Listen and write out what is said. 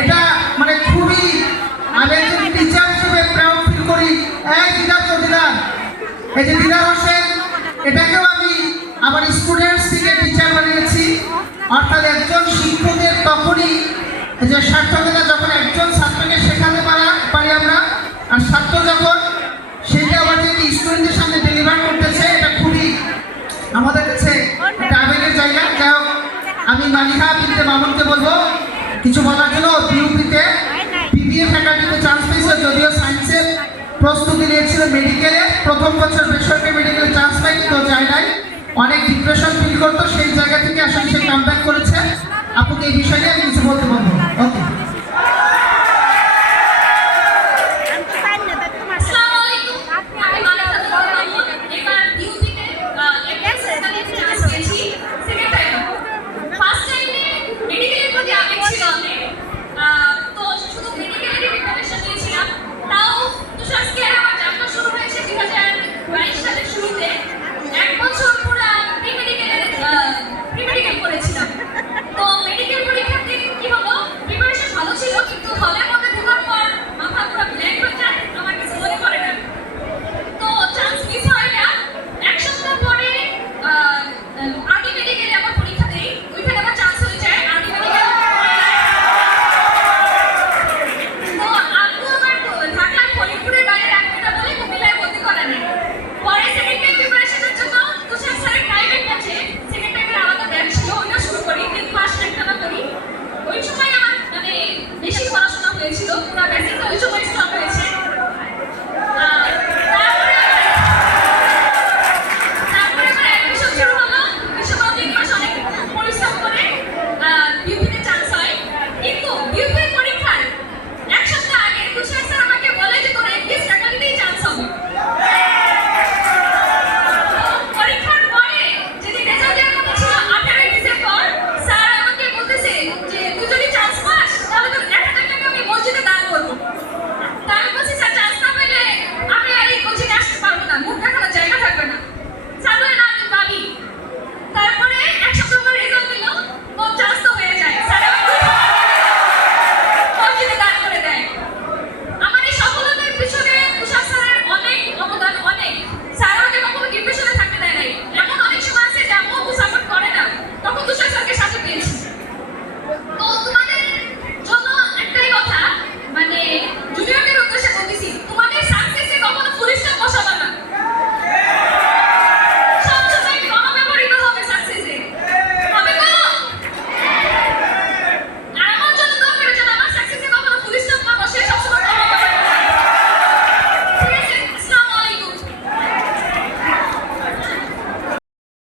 এটা মানে খুবই আমি একজন টিচার হিসেবে প্রাউড ফিল করি। এই দিদার তো দিদার, এই যে দিদার হোসেন, এটাকেও আমি আমার স্টুডেন্টস থেকে টিচার বানিয়েছি। অর্থাৎ একজন শিক্ষকের তখনই যে সার্থকতা যখন একজন ছাত্রকে শেখাতে পারি আমরা, আর ছাত্র যখন সেটা আমাদেরকে স্টুডেন্টের সামনে ডেলিভার করতেছে, এটা খুবই আমাদের কাছে একটা আবেগের জায়গা। যাই হোক, আমি মালিহা বিনতে মামুনকে বলবো কিছু বলার জন্য। বিউপিতে বিবিএ ফ্যাকাল্টিতে চান্স পেয়েছে, যদিও সায়েন্সের প্রস্তুতি নিয়েছিল, মেডিকেলে প্রথম বছর বেসরকারি মেডিকেলে চান্স পাই, তো যায় নাই, অনেক ডিপ্রেশন ফিল করতো, সেই জায়গা থেকে আসলে সে কামব্যাক করেছে। আপুকে এই বিষয়ে আমি কিছু বলতে পারবো। ওকে, ফার্স্ট টাইমে মেডিকেলের প্রতি আবেগ ছিল অনেক,